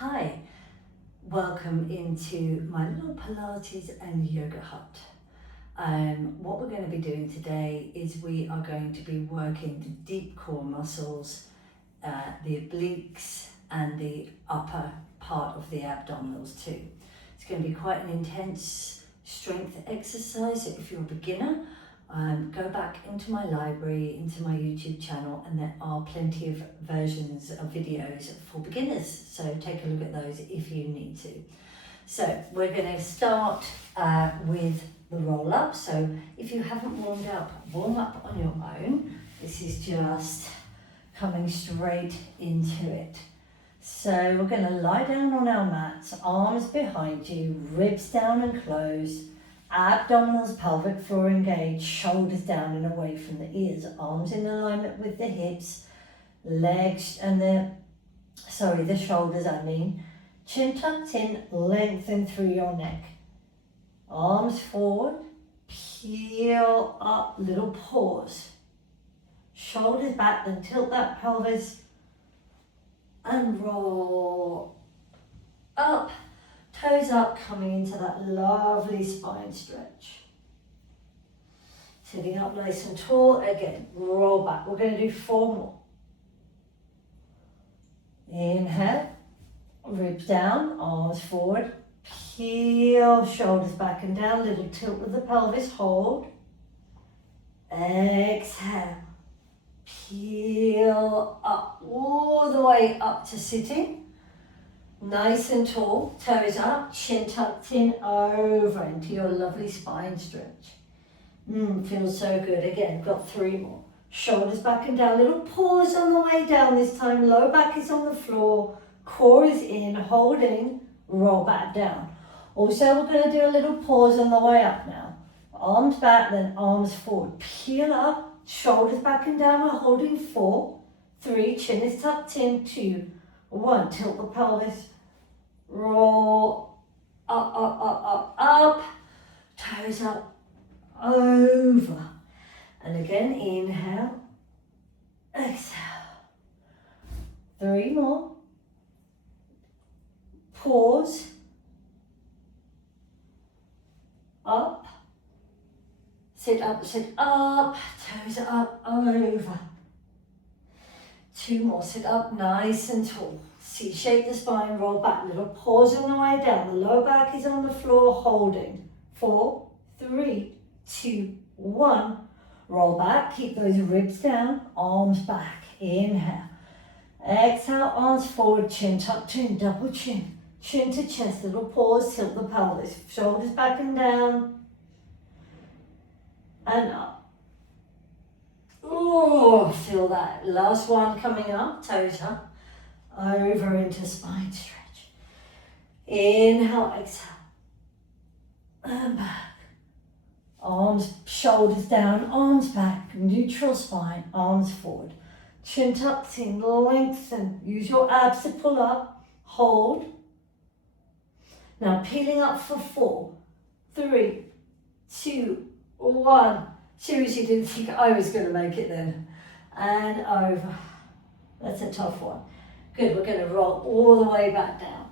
Hi, welcome into my little Pilates and yoga hut. What we're going to be doing today is we are going to be working the deep core muscles, the obliques and the upper part of the abdominals too. It's going to be quite an intense strength exercise. So if you're a beginner, go back into my library, into my YouTube channel, and there are plenty of versions of videos for beginners. So take a look at those if you need to. So we're going to start with the roll up. So if you haven't warmed up, warm up on your own. This is just coming straight into it. So we're going to lie down on our mats, arms behind you, ribs down and closed. Abdominals, pelvic floor engaged, shoulders down and away from the ears, arms in alignment with the hips, legs and the shoulders chin tucked in, lengthen through your neck. Arms forward, peel up, little pause. Shoulders back, then tilt that pelvis and roll up. Toes up, coming into that lovely spine stretch. Sitting up nice and tall, again, roll back. We're going to do 4 more. Inhale, ribs down, arms forward, peel, shoulders back and down, little tilt with the pelvis, hold. Exhale, peel up, all the way up to sitting. Nice and tall, toes up, chin tucked in, over into your lovely spine stretch. Feels so good. Again, we've got 3 more. Shoulders back and down, little pause on the way down this time. Low back is on the floor, core is in, holding, roll back down. Also, we're going to do a little pause on the way up now. Arms back, then arms forward. Peel up, shoulders back and down, we're holding 4, 3, chin is tucked in, 2, 1, tilt the pelvis, roll, up, up, up, up, up, toes up, over. And again, inhale, exhale. 3 more. Pause, up, sit up, toes up, over. 2 more, sit up nice and tall. C-shape the spine, roll back, little pause on the way down. The lower back is on the floor, holding. 4, 3, 2, 1. Roll back, keep those ribs down, arms back. Inhale. Exhale, arms forward, chin tucked in, double chin. Chin to chest, little pause, tilt the pelvis. Shoulders back and down. And up. Oh, feel that. Last one coming up, toes up, over into spine stretch. Inhale, exhale, and back. Arms, shoulders down, arms back, neutral spine, arms forward. Chin tucked in, lengthen. Use your abs to pull up, hold. Now peeling up for 4, 3, 2, 1. Seriously, didn't think I was going to make it then. And over. That's a tough one. Good, we're going to roll all the way back down.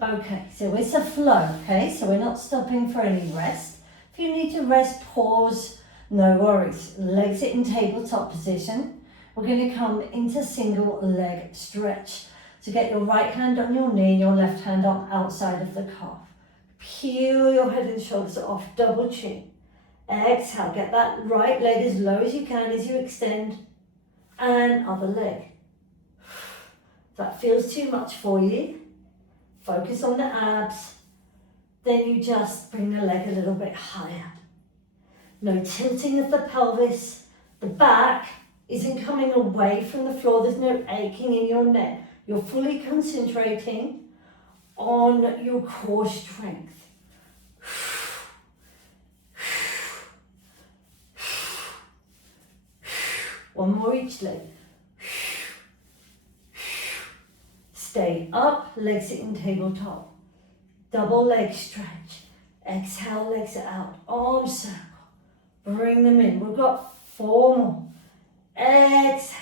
Okay, so it's a flow, okay? So we're not stopping for any rest. If you need to rest, pause, no worries. Legs sit in tabletop position. We're going to come into single leg stretch. So get your right hand on your knee, your left hand on outside of the calf. Peel your head and shoulders off, double chin. Exhale, get that right leg as low as you can as you extend, and other leg. If that feels too much for you, focus on the abs, then you just bring the leg a little bit higher. No tilting of the pelvis, the back isn't coming away from the floor, there's no aching in your neck. You're fully concentrating on your core strength. One more each leg. Stay up, legs sit in tabletop. Double leg stretch. Exhale, legs out. Arms circle. Bring them in. We've got 4 more. Exhale.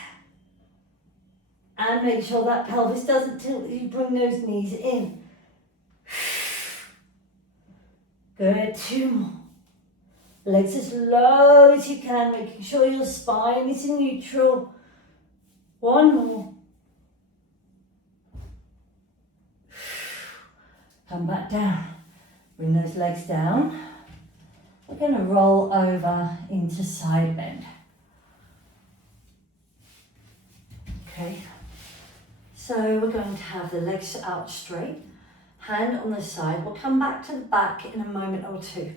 And make sure that pelvis doesn't tilt as you bring those knees in. Good, 2 more. Legs as low as you can, making sure your spine is in neutral. 1 more. Come back down. Bring those legs down. We're going to roll over into side bend. Okay. So we're going to have the legs out straight, hand on the side. We'll come back to the back in a moment or two.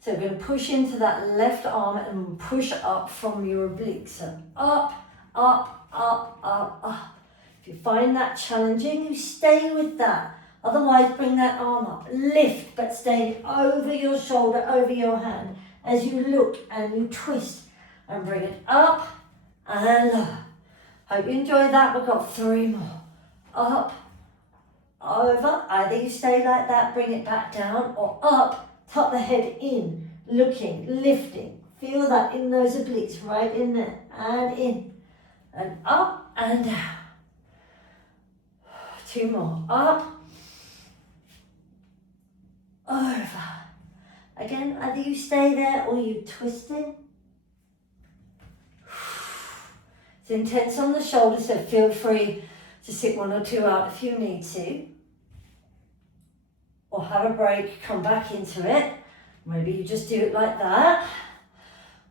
So we're going to push into that left arm and push up from your obliques. So up, up, up, up, up. If you find that challenging, you stay with that. Otherwise, bring that arm up. Lift, but stay over your shoulder, over your hand as you look and you twist and bring it up and lower. Hope you enjoyed that. We've got 3 more. Up, over. Either you stay like that, bring it back down, or up, tuck the head in, looking, lifting. Feel that in those obliques, right in there, and in, and up, and down. 2 more. Up, over. Again, either you stay there or you twist it. It's intense on the shoulders, so feel free to sit 1 or 2 out if you need to. Or have a break, come back into it. Maybe you just do it like that.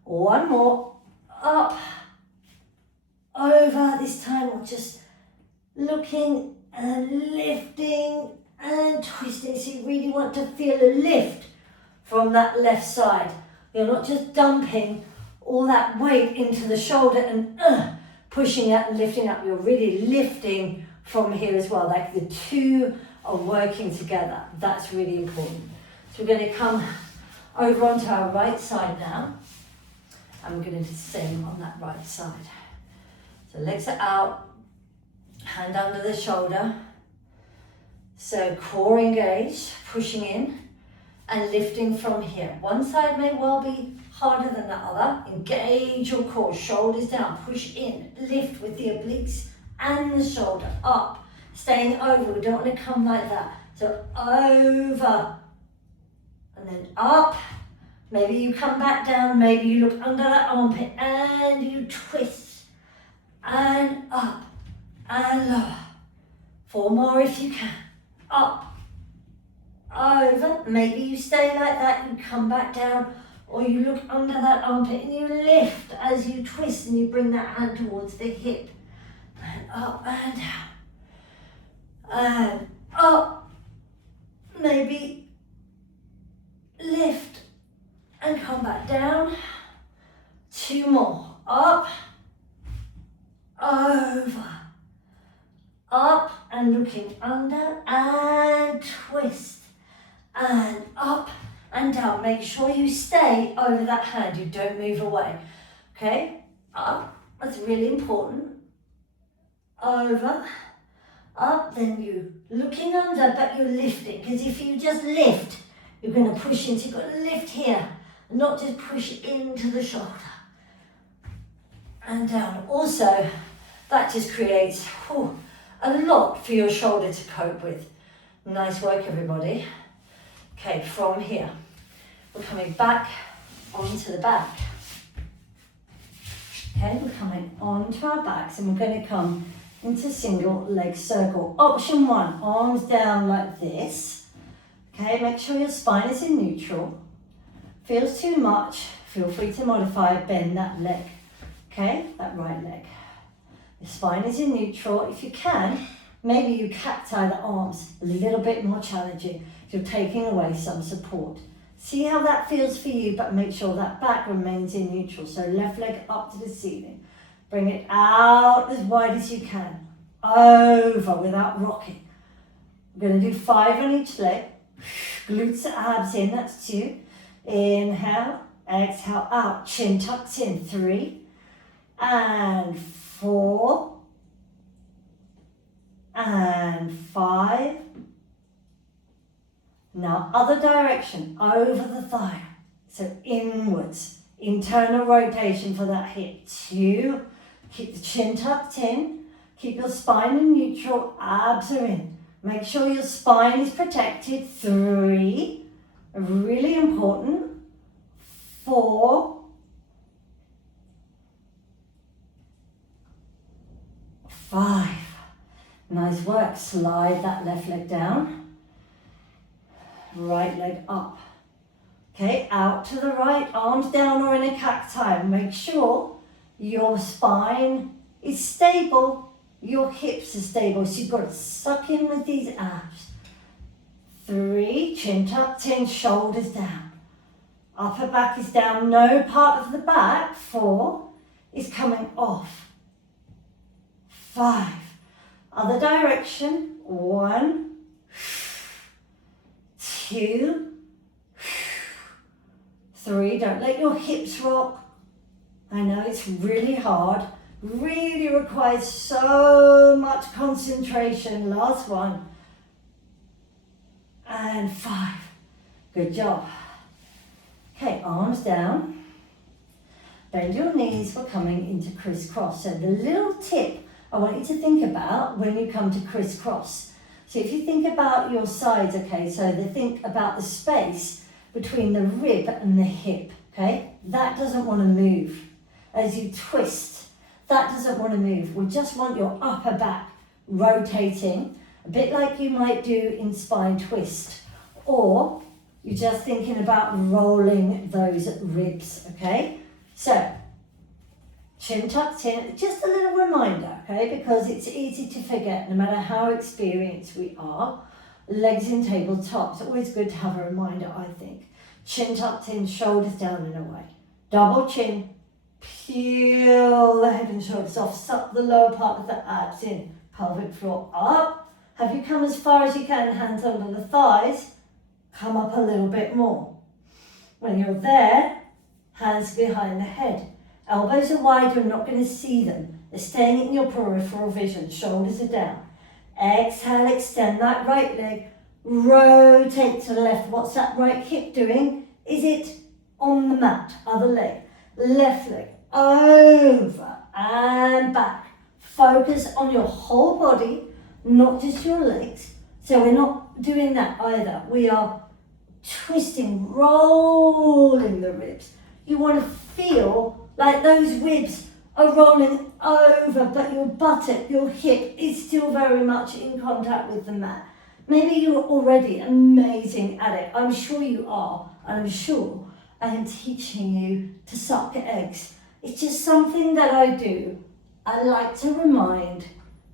1 more. Up, over. This time we're just looking and lifting and twisting. So you really want to feel a lift from that left side. You're not just dumping all that weight into the shoulder and pushing out and lifting up. You're really lifting from here as well. Like the two are working together. That's really important. So we're going to come over onto our right side now. And we're going to do the same on that right side. So legs are out, hand under the shoulder. So core engaged, pushing in and lifting from here. One side may well be harder than the other. Engage your core, shoulders down, push in, lift with the obliques and the shoulder up. Staying over, we don't want to come like that. So over and then up. Maybe you come back down, maybe you look under that armpit and you twist and up and lower. 4 more if you can. Up, over, maybe you stay like that, you come back down, or you look under that armpit and you lift as you twist and you bring that hand towards the hip. And up and down. And up, maybe lift and come back down. 2 more. Up, over, up and looking under and twist and up and down. Make sure you stay over that hand, you don't move away. Okay, up, that's really important. Over, up, then you looking under but you're lifting, because if you just lift, you're going to push into, you've got to lift here, and not just push into the shoulder. And down. Also, that just creates a lot for your shoulder to cope with. Nice work, everybody. Okay, from here, we're coming back onto the back. Okay, we're coming onto our backs and we're going to come into single leg circle. Option 1, arms down like this. Okay, make sure your spine is in neutral. Feels too much, feel free to modify, bend that leg. Okay, that right leg. The spine is in neutral. If you can, maybe you cacti the arms, a little bit more challenging. You're taking away some support. See how that feels for you, but make sure that back remains in neutral. So left leg up to the ceiling. Bring it out as wide as you can. Over without rocking. We're going to do 5 on each leg. Glutes, abs in, that's 2. Inhale, exhale, out. Chin tucked in, 3. And 4. And 5. Now other direction, over the thigh. So inwards, internal rotation for that hip. 2, keep the chin tucked in. Keep your spine in neutral, abs are in. Make sure your spine is protected. 3, really important. 4, 5. Nice work. Slide that left leg down. Right leg up. Okay, out to the right, arms down or in a cacti. Make sure your spine is stable, your hips are stable. So you've got to suck in with these abs. 3, chin tucked in, shoulders down. Upper back is down, no part of the back. 4 is coming off. 5, other direction. 1, 2, 3, don't let your hips rock. I know it's really hard, really requires so much concentration. Last one. And 5, good job. Okay, arms down. Bend your knees, we're coming into crisscross. So the little tip I want you to think about when you come to crisscross. So if you think about your sides, okay, so think about the space between the rib and the hip, okay? That doesn't want to move. As you twist, that doesn't want to move. We just want your upper back rotating, a bit like you might do in spine twist. Or you're just thinking about rolling those ribs, okay? So, chin tucked in, just a little reminder, okay? Because it's easy to forget, no matter how experienced we are. Legs in tabletop, it's always good to have a reminder, I think. Chin tucked in, shoulders down and away. Double chin, peel the head and shoulders off, suck the lower part of the abs in. Pelvic floor up. Have you come as far as you can, hands under the thighs. Come up a little bit more. When you're there, hands behind the head. Elbows are wide, you're not going to see them. They're staying in your peripheral vision. Shoulders are down. Exhale, extend that right leg. Rotate to the left. What's that right hip doing? Is it on the mat? Other leg. Left leg. Over and back. Focus on your whole body, not just your legs. So we're not doing that either. We are twisting, rolling the ribs. You want to feel like those ribs are rolling over, but your buttock, your hip is still very much in contact with the mat. Maybe you're already amazing at it. I'm sure you are. I'm sure I am teaching you to suck eggs. It's just something that I do. I like to remind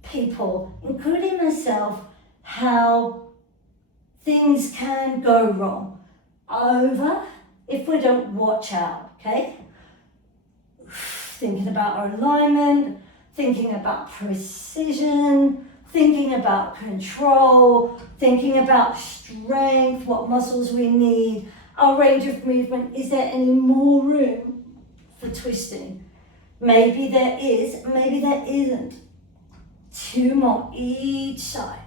people, including myself, how things can go wrong over if we don't watch out, okay? Thinking about our alignment, thinking about precision, thinking about control, thinking about strength, what muscles we need, our range of movement. Is there any more room for twisting? Maybe there is, maybe there isn't. 2 more each side.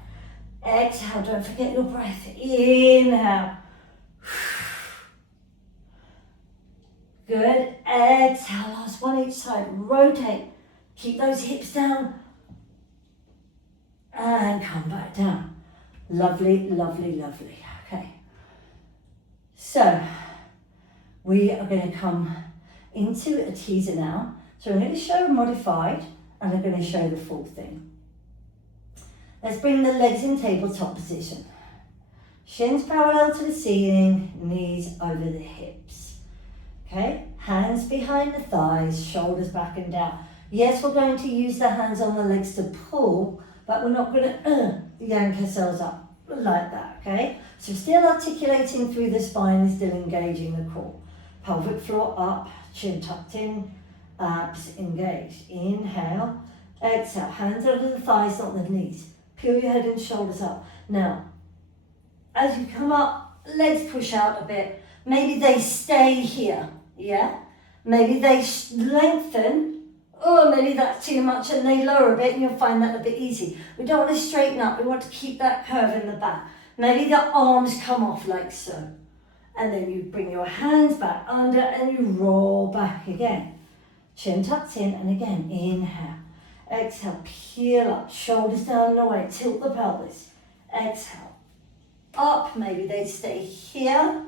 Exhale, don't forget your breath. Inhale. Good. Exhale, last one each side. Rotate. Keep those hips down. And come back down. Lovely, lovely, lovely. Okay. So, we are going to come into a teaser now. So I'm going to show modified and I'm going to show the full thing. Let's bring the legs in tabletop position. Shins parallel to the ceiling, knees over the hips. Okay, hands behind the thighs, shoulders back and down. Yes, we're going to use the hands on the legs to pull, but we're not going to yank ourselves up like that, okay? So still articulating through the spine, still engaging the core. Pelvic floor up, chin tucked in, abs engaged. Inhale, exhale, hands over the thighs, not the knees. Peel your head and shoulders up. Now, as you come up, legs push out a bit. Maybe they stay here, yeah? Maybe they lengthen, or maybe that's too much and they lower a bit and you'll find that a bit easy. We don't want to straighten up, we want to keep that curve in the back. Maybe the arms come off like so. And then you bring your hands back under and you roll back again. Chin tucked in and again, inhale. Exhale, peel up, shoulders down and away, tilt the pelvis. Exhale, up, maybe they stay here.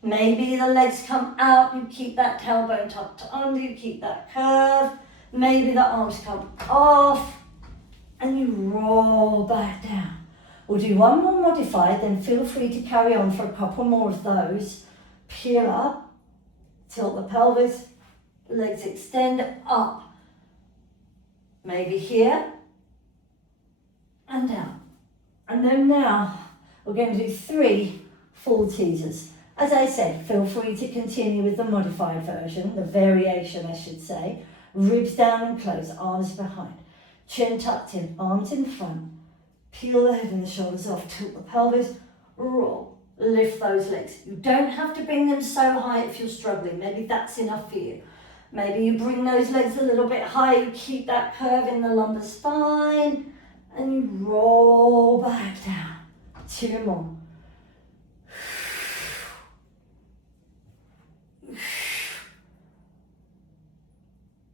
Maybe the legs come out, you keep that tailbone tucked under, you keep that curve. Maybe the arms come off and you roll back down. We'll do one more modified, then feel free to carry on for a couple more of those. Peel up, tilt the pelvis, legs extend up. Maybe here and down. And then now we're going to do 3 full teasers. As I said, feel free to continue with the modified version, the variation I should say. Ribs down and close, arms behind. Chin tucked in, arms in front. Peel the head and the shoulders off, tilt the pelvis, roll. Lift those legs. You don't have to bring them so high if you're struggling. Maybe that's enough for you. Maybe you bring those legs a little bit higher, you keep that curve in the lumbar spine, and you roll back down. 2 more.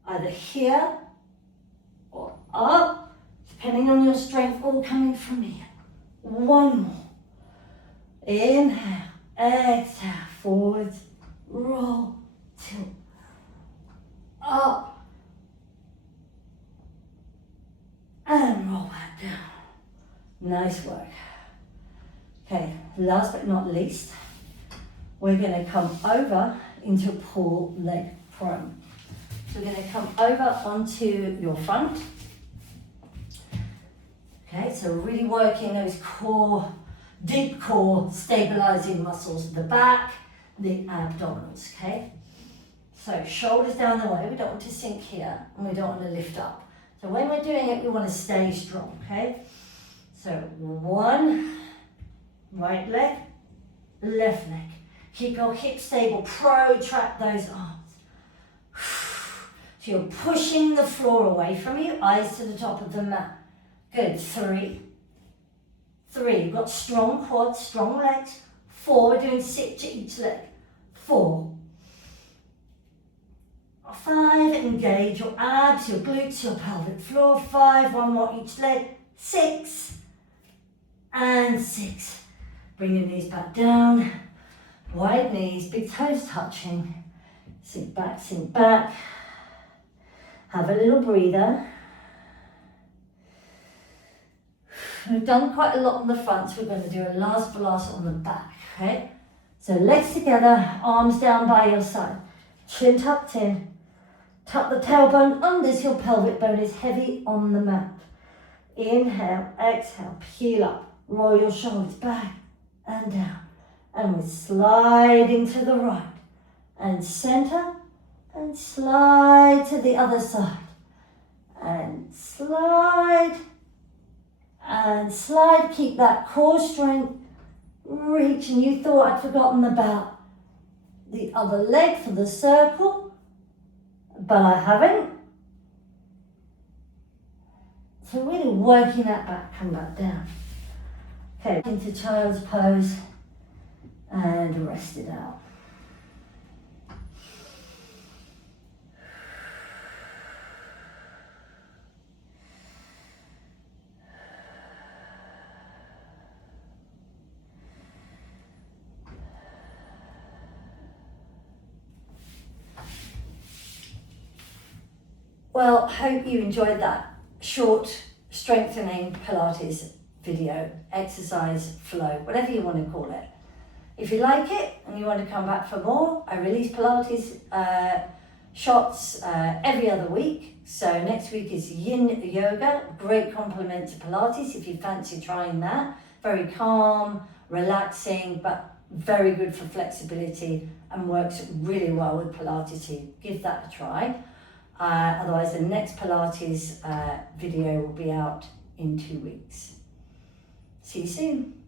Either here or up, depending on your strength, all coming from here. 1 more. Inhale, exhale, forwards, roll, tilt, up, and roll back down. Nice work. Okay, last but not least, we're going to come over into pull leg prone. So we're going to come over onto your front. Okay, so really working those core, deep core stabilizing muscles, the back, the abdominals, okay? So shoulders down the way, we don't want to sink here and we don't want to lift up. So when we're doing it, we want to stay strong, okay? So 1, right leg, left leg. Keep your hips stable, protract those arms. So you're pushing the floor away from you, eyes to the top of the mat. Good, 3. You've got strong quads, strong legs. 4, we're doing 6 to each leg. 4. 5, engage your abs, your glutes, your pelvic floor. 5, 1 more each leg. 6, and 6. Bring your knees back down. Wide knees, big toes touching. Sink back, sink back. Have a little breather. We've done quite a lot on the front, so we're going to do a last on the back, okay? So legs together, arms down by your side. Chin tucked in. Tuck the tailbone under so your pelvic bone is heavy on the mat. Inhale, exhale, peel up. Roll your shoulders back and down. And we're sliding to the right. And center. And slide to the other side. And slide. And slide. Keep that core strength. Reach. And you thought I'd forgotten about the other leg for the circle. But I haven't. So really working that back. Come back down. Okay. Into child's pose. And rest it out. Well, hope you enjoyed that short strengthening Pilates video, exercise, flow, whatever you want to call it. If you like it and you want to come back for more, I release Pilates shots every other week. So next week is Yin Yoga, great complement to Pilates if you fancy trying that. Very calm, relaxing, but very good for flexibility and works really well with Pilates, so give that a try. Otherwise, the next Pilates video will be out in 2 weeks. See you soon.